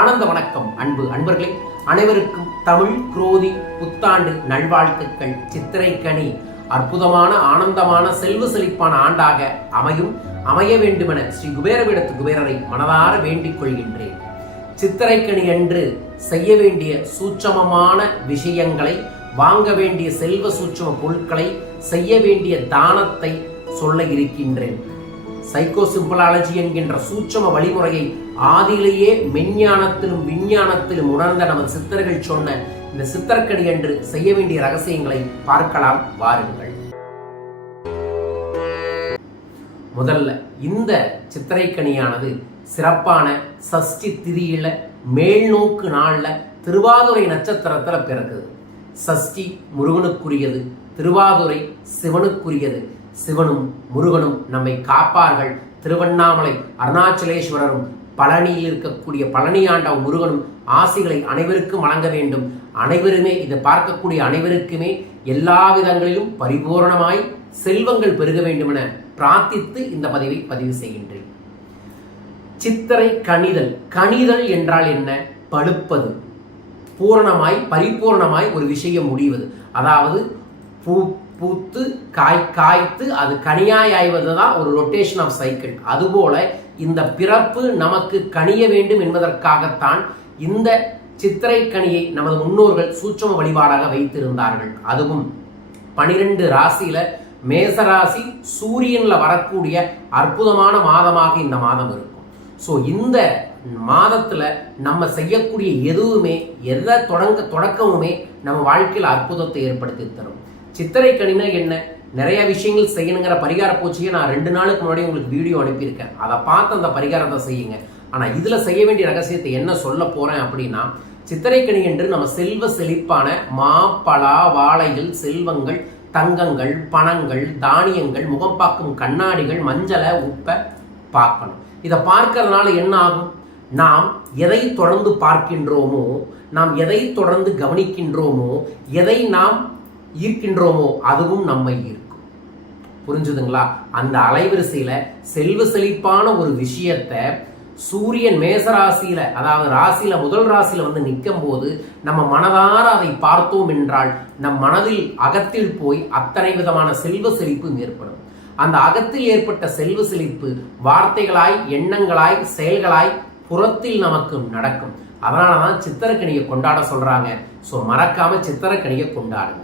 ஆனந்த வணக்கம் அன்பு. அன்பர்களே அனைவருக்கும் தமிழ் குரோதி புத்தாண்டு நல்வாழ்த்துக்கள் சித்திரைக்கனி. அற்புதமான ஆனந்தமான செல்வ செழிப்பான ஆண்டாக அமையும் அமைய வேண்டுமென ஸ்ரீ குபேரவிடத்து குபேரரை மனதார வேண்டிக் கொள்கின்றேன். சித்திரைக்கனி அன்று செய்ய வேண்டிய சூட்சமமான விஷயங்களை வாங்க வேண்டிய செல்வ சூட்சம பொருட்களை செய்ய வேண்டிய தானத்தை சொல்ல இருக்கின்றேன். சைக்கோ சிம்பிளாலஜி என்கின்ற சூட்சம வழிமுறையை ஆதியிலேயே மெஞ்ஞானத்திலும் விஞ்ஞானத்திலும் உணர்ந்த நமது சித்தர்கள் சொன்ன இந்த சித்தர்க்கடி என்று செய்ய வேண்டிய ரகசியங்களை பார்க்கலாம் வாருங்கள். முதல்ல இந்த சித்திரைக்கனியானது சிறப்பான சஷ்டி திதியில மேல்நோக்கு நாள்ல திருவாதுரை நட்சத்திரத்தில் பிறக்குது. சஷ்டி முருகனுக்குரியது திருவாதுரை சிவனுக்குரியது. சிவனும் முருகனும் நம்மை காப்பார்கள் திருவண்ணாமலை அருணாச்சலேஸ்வரரும் பழனியில் இருக்கக்கூடிய பழனியாண்டவ முருகனும் ஆசிகளை அனைவருக்கும் வழங்க வேண்டும். அனைவருமே இதை பார்க்கக்கூடிய அனைவருக்குமே எல்லா விதங்களிலும் பரிபூரணமாய் செல்வங்கள் பெருக வேண்டும் என பிரார்த்தித்து இந்த பதிவை பதிவு செய்கின்றேன். சித்திரை கணிதல். கணிதல் என்றால் என்ன? பழுப்பது. பூரணமாய் பரிபூர்ணமாய் ஒரு விஷயம் முடிவது. அதாவது பூ பூத்து காய் காய்த்து அது கனியாய் ஆய்வது தான் ஒரு ரொட்டேஷன் ஆஃப் சைக்கிள் அதுபோல இந்த பிறப்பு நமக்கு கனிய வேண்டும் என்பதற்காகத்தான் இந்த சித்திரை கனியை நமது முன்னோர்கள் சூட்சம வழிபாடாக வைத்திருந்தார்கள். அதுவும் பனிரெண்டு ராசியில மேசராசி சூரியன்ல வரக்கூடிய அற்புதமான மாதமாக இந்த மாதம் இருக்கும். ஸோ இந்த மாதத்துல நம்ம செய்யக்கூடிய எதுவுமே எதை தொடங்க தொடக்கமுமே நம்ம வாழ்க்கையில் அற்புதத்தை ஏற்படுத்தி தரும். சித்திரை கணினா என்ன? நிறைய விஷயங்கள் செய்யணுங்கிற பரிகார பூச்சியை நான் ரெண்டு நாளுக்கு முன்னாடி உங்களுக்கு வீடியோ அனுப்பியிருக்கேன். அதை பார்த்து அந்த பரிகாரத்தை செய்யுங்க. ஆனால் இதில் செய்ய வேண்டிய ரகசியத்தை என்ன சொல்ல போறேன் அப்படின்னா சித்திரைக்கணி என்று நம்ம செல்வ செழிப்பான மா பலா வாழைகள் செல்வங்கள் தங்கங்கள் பணங்கள் தானியங்கள் முகம் பார்க்கும் கண்ணாடிகள் மஞ்சளை உப்பை பார்க்கணும். இதை பார்க்கறதுனால என்ன ஆகும்? நாம் எதை தொடர்ந்து பார்க்கின்றோமோ நாம் எதை தொடர்ந்து கவனிக்கின்றோமோ எதை நாம் ஈர்க்கின்றோமோ அதுவும் நம்மை ஈர்க்கும். புரிஞ்சுதுங்களா? அந்த அலைவரிசையில செல்வ செழிப்பான ஒரு விஷயத்தை சூரியன் மேசராசியில அதாவது ராசியில முதல் ராசியில வந்து நிற்கும் போது நம்ம மனதார அதை பார்த்தோம் என்றால் நம் மனதில் அகத்தில் போய் அத்தனை விதமான செல்வ செழிப்பு ஏற்படும். அந்த அகத்தில் ஏற்பட்ட செல்வ செழிப்பு வார்த்தைகளாய் எண்ணங்களாய் செயல்களாய் புறத்தில் நமக்கு நடக்கும். அதனால தான் சித்திரக்கணியை கொண்டாட சொல்றாங்க. ஸோ மறக்காம சித்திரக்கணியை கொண்டாடுங்க.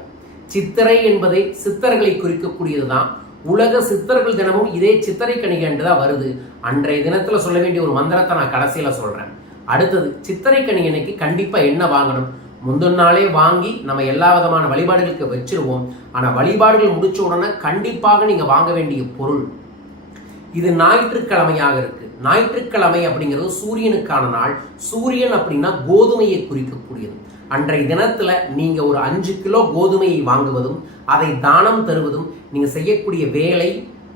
சித்திரை என்பதை சித்தர்களை குறிக்கக்கூடியது தான் உலக சித்தர்கள் தினமும் இதே சித்திரை கணிகை என்றுதான் வருது. அன்றைய தினத்துல சொல்ல வேண்டிய ஒரு மந்திரத்தை நான் கடைசியில சொல்றேன். அடுத்தது சித்திரை கணிகனைக்கு கண்டிப்பா என்ன வாங்கணும்? முந்தின நாளே வாங்கி நம்ம எல்லா விதமான வழிபாடுகளுக்கு வச்சிருவோம். ஆனா வழிபாடுகள் முடிச்ச உடனே கண்டிப்பாக நீங்க வாங்க வேண்டிய பொருள். இது ஞாயிற்றுக்கிழமையாக இருக்கு. ஞாயிற்றுக்கிழமை அப்படிங்கிறது சூரியனுக்கான நாள். சூரியன் அப்படின்னா கோதுமையை குறிக்கக்கூடியது. அன்றைய தினத்துல நீங்க ஒரு அஞ்சு கிலோ கோதுமையை வாங்குவதும் அதை தானம் தருவதும் நீங்க செய்யக்கூடிய வேலை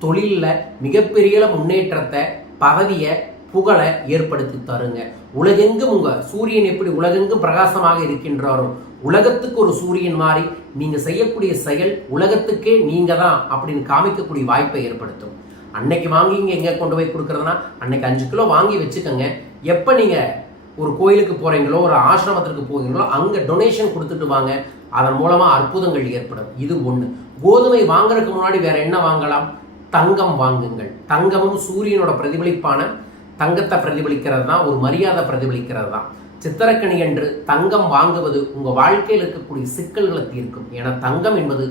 தொழிலில் மிகப்பெரிய முன்னேற்றத்தை பதவியை புகழை ஏற்படுத்தி தருங்க. உலகெங்கும் உங்க சூரியன் எப்படி உலகெங்கும் பிரகாசமாக இருக்கின்றாரோ உலகத்துக்கு ஒரு சூரியன் மாறி நீங்க செய்யக்கூடிய செயல் உலகத்துக்கே நீங்க தான் அப்படின்னு காமிக்கக்கூடிய வாய்ப்பை ஏற்படுத்தும். அன்னைக்கு வாங்கி இங்க எங்க கொண்டு போய் கொடுக்கறதுனா அன்னைக்கு அஞ்சு கிலோ வாங்கி வச்சுக்கோங்க. எப்ப நீங்க ஒரு கோயிலுக்கு போகிறீங்களோ ஒரு ஆசிரமத்திற்கு போகிறீங்களோ அங்கே டொனேஷன் கொடுத்துட்டு வாங்க. அதன் மூலமாக அற்புதங்கள் ஏற்படும். இது ஒன்று கோதுமை வாங்குறதுக்கு முன்னாடி வேற என்ன வாங்கலாம்? தங்கம் வாங்குங்கள். தங்கமும் சூரியனோட பிரதிபலிப்பான தங்கத்தை பிரதிபலிக்கிறது தான் ஒரு மரியாதை பிரதிபலிக்கிறது தான். சித்திரக்கணி என்று தங்கம் வாங்குவது உங்கள் வாழ்க்கையில் இருக்கக்கூடிய சிக்கல்களை தீர்க்கும். ஏன்னா தங்கம் என்பது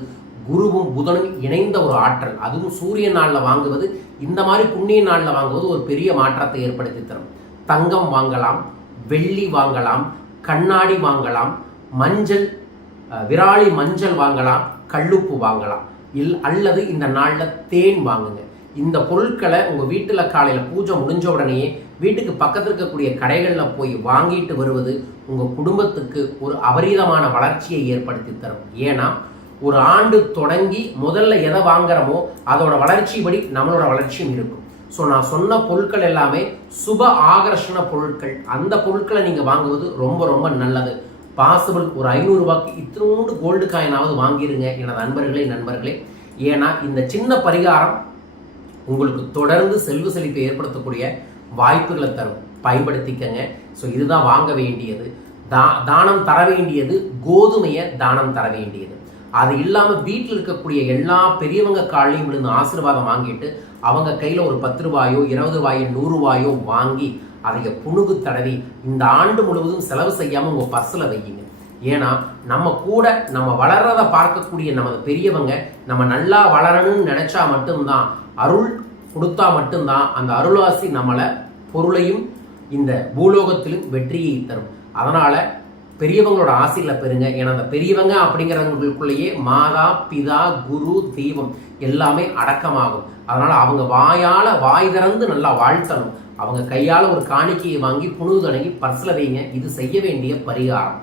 குருவும் புதனும் இணைந்த ஒரு ஆற்றல். அதுவும் சூரிய நாளில் வாங்குவது இந்த மாதிரி புண்ணிய நாளில் வாங்குவது ஒரு பெரிய மாற்றத்தை ஏற்படுத்தி தரும். தங்கம் வாங்கலாம். வெள்ளி வாங்கலாம் கண்ணாடி வாங்கலாம் மஞ்சள் விராலி மஞ்சள் வாங்கலாம் கல்லுப்பு வாங்கலாம். இல் அல்லது இந்த நாளில் தேன் வாங்குங்க. இந்த பொருட்களை உங்கள் வீட்டில் காலையில் பூஜை முடிஞ்ச உடனேயே வீட்டுக்கு பக்கத்தில் இருக்கக்கூடிய கடைகளில் போய் வாங்கிட்டு வருவது உங்கள் குடும்பத்துக்கு ஒரு அபரீதமான வளர்ச்சியை ஏற்படுத்தி தரும். ஏன்னா ஒரு ஆண்டு தொடங்கி முதல்ல எதை வாங்குறோமோ அதோட வளர்ச்சிப்படி நம்மளோட வளர்ச்சியும் இருக்கும். ஸோ நான் சொன்ன பொருட்கள் எல்லாமே சுப ஆகர்ஷண பொருட்கள். அந்த பொருட்களை நீங்கள் வாங்குவது ரொம்ப ரொம்ப நல்லது. பாசிபிள் ஒரு ஐநூறுரூபாய்க்கு இத்தினோண்டு கோல்டு காயினாவது வாங்கிடுங்க எனது நண்பர்களே நண்பர்களே. ஏன்னா இந்த சின்ன பரிகாரம் உங்களுக்கு தொடர்ந்து செல்வ செழிப்பை ஏற்படுத்தக்கூடிய வாய்ப்புகளை தரும். பயன்படுத்திக்கங்க. ஸோ இதுதான் வாங்க வேண்டியது. தா தானம் தர வேண்டியது கோதுமையை தானம் தர வேண்டியது. அது இல்லாமல் வீட்டில் இருக்கக்கூடிய எல்லா பெரியவங்க காலையும் விழுந்து ஆசீர்வாதம் வாங்கிட்டு அவங்க கையில் ஒரு பத்து ரூபாயோ இருபது ரூபாயோ நூறு ரூபாயோ வாங்கி அதை புணுகு தடவி இந்த ஆண்டு முழுவதும் செலவு செய்யாமல் உங்கள் பர்ஸில் வைக்கிங்க ஏன்னா நம்ம கூட நம்ம வளர்றதை பார்க்கக்கூடிய நமது பெரியவங்க நம்ம நல்லா வளரணும்னு நினச்சா மட்டும்தான் அருள் கொடுத்தா மட்டும்தான் அந்த அருளாசி நம்மளை பொருளையும் இந்த பூலோகத்திலும் வெற்றியை தரும். அதனால் பெரியவங்களோட ஆசையில் பெறுங்க. ஏன்னா அந்த பெரியவங்க அப்படிங்கிறவங்களுக்குள்ளேயே மாதா பிதா குரு தெய்வம் எல்லாமே அடக்கமாகும். அதனால் அவங்க வாயால் வாய் திறந்து நல்லா வாழ்த்தணும். அவங்க கையால் ஒரு காணிக்கையை வாங்கி புணுகு தொடங்கி பர்சில் வைங்க. இது செய்ய வேண்டிய பரிகாரம்.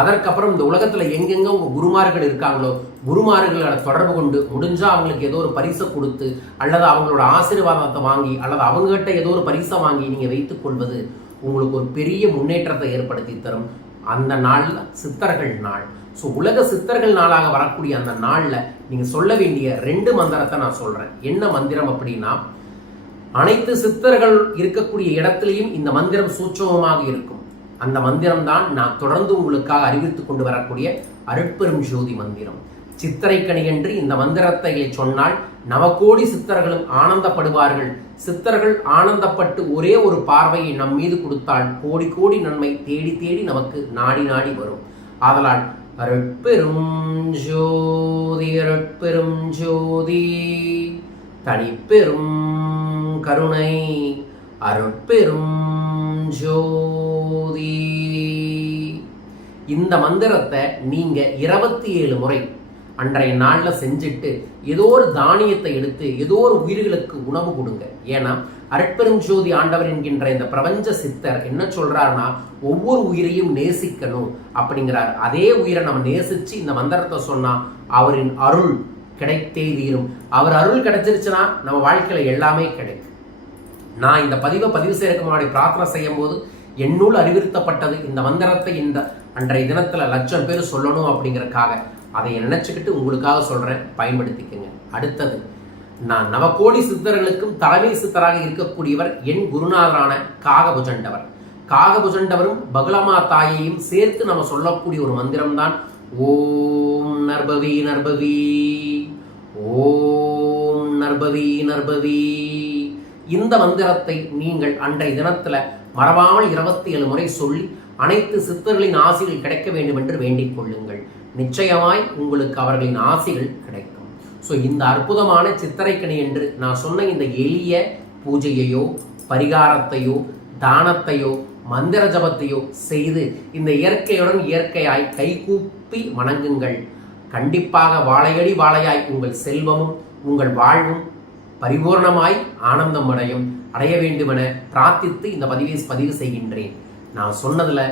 அதற்கப்புறம் இந்த உலகத்துல எங்கெங்க உங்கள் குருமார்கள் இருக்காங்களோ குருமார்களை தொடர்பு கொண்டு முடிஞ்சால் அவங்களுக்கு ஏதோ ஒரு பரிசை கொடுத்து அல்லது அவங்களோட ஆசீர்வாதத்தை வாங்கி அல்லது அவங்ககிட்ட ஏதோ ஒரு பரிசை வாங்கி நீங்கள் வைத்துக் கொள்வது உங்களுக்கு ஒரு பெரிய முன்னேற்றத்தை ஏற்படுத்தி தரும். அந்த நாளில் சித்தர்கள் நாள். ஸோ உலக சித்தர்கள் நாளாக வரக்கூடிய அந்த நாள்ல நீங்க சொல்ல வேண்டிய ரெண்டு மந்திரத்தை நான் சொல்றேன். என்ன மந்திரம் அப்படின்னா அனைத்து சித்தர்கள் இருக்கக்கூடிய இடத்துலையும் இந்த மந்திரம் சூட்சமமாக இருக்கும். அந்த மந்திரம் தான் நான் தொடர்ந்து உங்களுக்காக அறிவித்துக் கொண்டு வரக்கூடிய அருட்பெரும் ஜோதி மந்திரம். சித்திரை என்று இந்த மந்திரத்தை சொன்னால் நவகோடி சித்தர்களும் ஆனந்தப்படுவார்கள். சித்தர்கள் ஆனந்தப்பட்டு ஒரே ஒரு பார்வையை நம் மீது கொடுத்தால் கோடி கோடி நன்மை தேடி தேடி நமக்கு நாடி நாடி வரும். ஆதலால் அருட்பெரும் ஜோதி அருட்பெரும் ஜோதி தனிப்பெரும் கருணை அருட்பெரும் ஜோதி. இந்த மந்திரத்தை நீங்க இருபத்தி ஏழு முறை அன்றைய நாளில் செஞ்சுட்டு ஏதோ ஒரு தானியத்தை எடுத்து ஏதோ ஒரு உயிர்களுக்கு உணவு கொடுங்க. ஏன்னா அருட்பெரும் ஜோதி ஆண்டவர் என்கின்ற இந்த பிரபஞ்ச சித்தர் என்ன சொல்றாருன்னா ஒவ்வொரு உயிரையும் நேசிக்கணும் அப்படிங்கிறார். அதே உயிரை நம்ம நேசிச்சு இந்த மந்திரத்தை சொன்னா அவரின் அருள் கிடைத்தே தீரும். அவர் அருள் கிடைச்சிருச்சுன்னா நம்ம வாழ்க்கையில எல்லாமே கிடைக்கும். நான் இந்த பதிவை பதிவு செய்யறதுக்கு முன்னாடி பிரார்த்தனை செய்யும் போது என்னுள் அறிவுறுத்தப்பட்டது இந்த மந்திரத்தை இந்த அன்றைய தினத்துல லட்சம் பேர் சொல்லணும் அப்படிங்கறக்காக அதை நினைச்சுக்கிட்டு உங்களுக்காக சொல்கிறேன் பயன்படுத்திக்கங்க. அடுத்தது நான் நவகோடி சித்தர்களுக்கும் தலைமை சித்தராக இருக்கக்கூடியவர் என் குருநாதரான காகபுஜண்டவர். காகபுஜண்டவரும் பகுலமா தாயையும் சேர்த்து நம்ம சொல்லக்கூடிய ஒரு மந்திரம் தான் ஓம் நர்பவி நர்பவி. ஓம் நர்பவி நர்பவி. இந்த மந்திரத்தை நீங்கள் அன்றைய தினத்துல மறவாமல் இருபத்தி ஏழு முறை சொல்லி அனைத்து சித்தர்களின் ஆசைகள் கிடைக்க வேண்டும் என்று வேண்டிக் கொள்ளுங்கள். நிச்சயமாய் உங்களுக்கு அவர்களின் ஆசைகள் கிடைக்கும். ஸோ இந்த அற்புதமான சித்திரைக்கணி என்று நான் சொன்ன இந்த எளிய பூஜையையோ பரிகாரத்தையோ தானத்தையோ மந்திர ஜபத்தையோ செய்து இந்த இயற்கையுடன் இயற்கையாய் கைகூப்பி வணங்குங்கள். கண்டிப்பாக வாழையடி வாழையாய் உங்கள் செல்வமும் உங்கள் வாழ்வும் பரிபூர்ணமாய் ஆனந்தம் அடையும் அடைய வேண்டுமென பிரார்த்தித்து இந்த பதிவை பதிவு செய்கின்றேன். நான் சொன்னதில்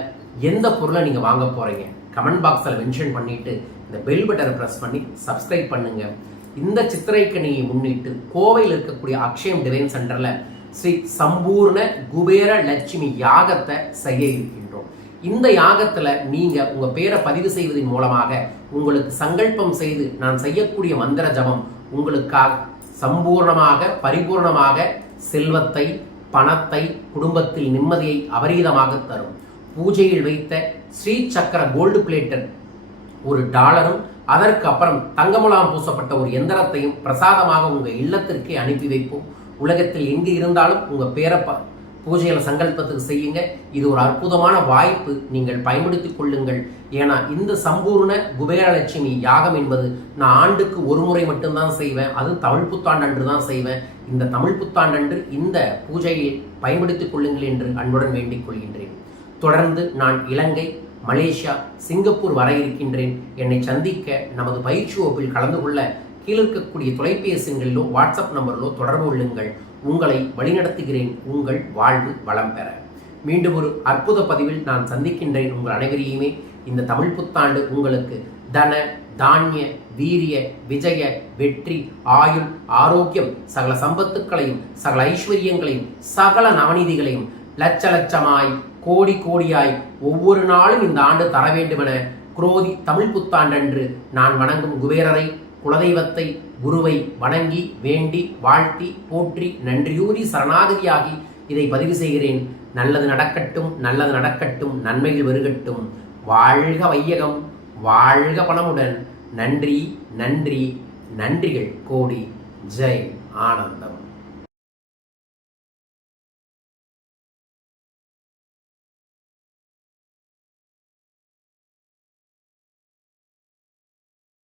எந்த பொருளை நீங்கள் வாங்க போகிறீங்க கமெண்ட் பாக்ஸில் மென்ஷன் பண்ணிவிட்டு இந்த பெல் பட்டனை ப்ரெஸ் பண்ணி சப்ஸ்கிரைப் பண்ணுங்கள் இந்த சித்திரைக்கணியை முன்னிட்டு கோவையில் இருக்கக்கூடிய அக்ஷயம் டிவைன் சென்டரில் ஸ்ரீ சம்பூர்ண குபேர லட்சுமி யாகத்தை செய்ய இருக்கின்றோம். இந்த யாகத்தில் நீங்கள் உங்கள் பேரை பதிவு செய்வதன் மூலமாக உங்களுக்கு சங்கல்பம் செய்து நான் செய்யக்கூடிய மந்திர ஜபம் உங்களுக்காக சம்பூர்ணமாக பரிபூர்ணமாக செல்வத்தை பணத்தை குடும்பத்தில் நிம்மதியை அபரீதமாக தரும். பூஜையில் வைத்த ஸ்ரீ சக்கர கோல்டு பிளேட்டர் ஒரு டாலரும் அதற்கு அப்புறம் தங்கமுலாம் பூசப்பட்ட ஒரு எந்திரத்தையும் பிரசாதமாக உங்கள் இல்லத்திற்கே அனுப்பி வைப்போம். உலகத்தில் எங்கு இருந்தாலும் உங்கள் பேரை பூஜையில் சங்கல்பத்துக்கு செய்யுங்க. இது ஒரு அற்புதமான வாய்ப்பு. நீங்கள் பயன்படுத்திக் கொள்ளுங்கள். ஏன்னா இந்த சம்பூர்ண குபேரலட்சுமி யாகம் என்பது நான் ஆண்டுக்கு ஒரு முறை மட்டும்தான் செய்வேன். அது தமிழ் புத்தாண்டன்று தான் செய்வேன். இந்த தமிழ் புத்தாண்டன்று இந்த பூஜையை பயன்படுத்திக் கொள்ளுங்கள் என்று அன்புடன் வேண்டிக் கொள்கின்றேன். தொடர்ந்து நான் இலங்கை மலேசியா சிங்கப்பூர் வர இருக்கின்றேன். என்னை சந்திக்க நமது பயிற்சி வகுப்பில் கலந்து கொள்ள கீழே இருக்கக்கூடிய தொலைபேசிகளிலோ வாட்ஸ்அப் நம்பரிலோ தொடர்பு கொள்ளுங்கள். உங்களை வழிநடத்துகிறேன். உங்கள் வாழ்வு வளம் பெற. மீண்டும் ஒரு அற்புத பதிவில் நான் சந்திக்கின்றேன் உங்கள் அனைவரையுமே. இந்த தமிழ் புத்தாண்டு உங்களுக்கு தன தானிய வீரிய விஜய வெற்றி ஆயுள் ஆரோக்கியம் சகல சம்பத்துக்களையும் சகல ஐஸ்வர்யங்களையும் சகல நவநீதிகளையும் லட்ச லட்சமாய் கோடி கோடியாய் ஒவ்வொரு நாளும் இந்த ஆண்டு தர வேண்டுமென குரோதி தமிழ் புத்தாண்டன்று நான் வணங்கும் குபேரரை குலதெய்வத்தை குருவை வணங்கி வேண்டி வாழ்த்தி போற்றி நன்றியூறி சரணாகதியாகி இதை பதிவு செய்கிறேன். நல்லது நடக்கட்டும் நல்லது நடக்கட்டும் நன்மைகள் வருகட்டும். வாழ்க வையகம் வாழ்க பணமுடன். நன்றி நன்றி நன்றிகள். கோடி. ஜெய். ஆனந்தம்.